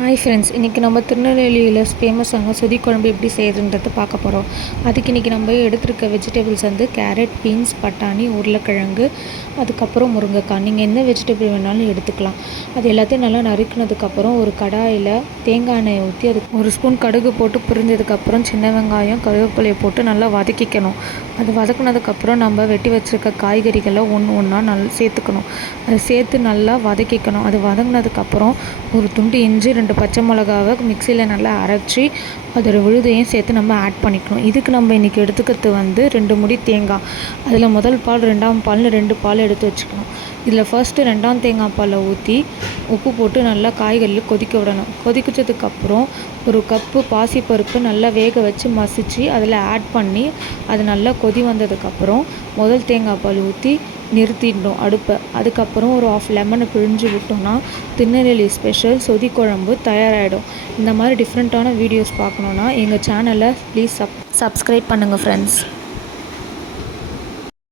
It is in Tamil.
ஹாய் ஃப்ரெண்ட்ஸ், இன்றைக்கி நம்ம திருநெல்வேலியில் ஃபேமஸான சொதி குழம்பு எப்படி செய்யுதுன்றது பார்க்க போகிறோம். அதுக்கு இன்றைக்கி நம்ம எடுத்துருக்க வெஜிடபிள்ஸ் வந்து கேரட், பீன்ஸ், பட்டாணி, உருளைக்கிழங்கு, அதுக்கப்புறம் முருங்கைக்காய். நீங்கள் எந்த வெஜிடபிள் வேணாலும் எடுத்துக்கலாம். அது எல்லாத்தையும் நல்லா நறுக்கினதுக்கப்புறம் ஒரு கடாயில் தேங்காய் எண்ணெயை ஊற்றி அதுக்கு ஒரு ஸ்பூன் கடுகு போட்டு புரிஞ்சதுக்கப்புறம் சின்ன வெங்காயம், கருவேப்பிலையை போட்டு நல்லா வதக்கிக்கணும். அது வதக்குனதுக்கப்புறம் நம்ம வெட்டி வச்சுருக்க காய்கறிகளை ஒன்று ஒன்றா நல்லா சேர்த்துக்கணும். அதை சேர்த்து நல்லா வதக்கிக்கணும். அது வதங்கினதுக்கப்புறம் ஒரு துண்டு இஞ்சி, 2 பச்சை மிளகாவை மிக்சியில் நல்லா அரைச்சி அதோட விழுதையும் சேர்த்து நம்ம ஆட் பண்ணிக்கணும். இதுக்கு நம்ம இன்றைக்கி எடுத்துக்கிறது வந்து 2 முடி தேங்காய். அதில் முதல் பால், 2ஆம் பால்னு 2 பால் எடுத்து வச்சுக்கணும். இதில் ஃபர்ஸ்ட்டு 2ஆம் தேங்காய் பாலை ஊற்றி உப்பு போட்டு நல்லா காய்கறியில் கொதிக்க விடணும். கொதிச்சதுக்கப்புறம் ஒரு கப்பு பாசிப்பருப்பு நல்லா வேக வச்சு மசித்து அதில் ஆட் பண்ணி அது நல்லா கொதி வந்ததுக்கப்புறம் முதல் தேங்காய் பால் ஊற்றி நிறுத்திடணும் அடுப்பை. அதுக்கப்புறம் ஒரு 1/2 லெமனை பிழிஞ்சு விட்டோம்னா திருநெல்வேலி ஸ்பெஷல் சொதி குழம்பு தயாராகிடும். இந்த மாதிரி டிஃப்ரெண்ட்டான வீடியோஸ் பார்க்கணுன்னா எங்கள் சேனலை ப்ளீஸ் சப்ஸ்கிரைப் பண்ணுங்கள் ஃப்ரெண்ட்ஸ்.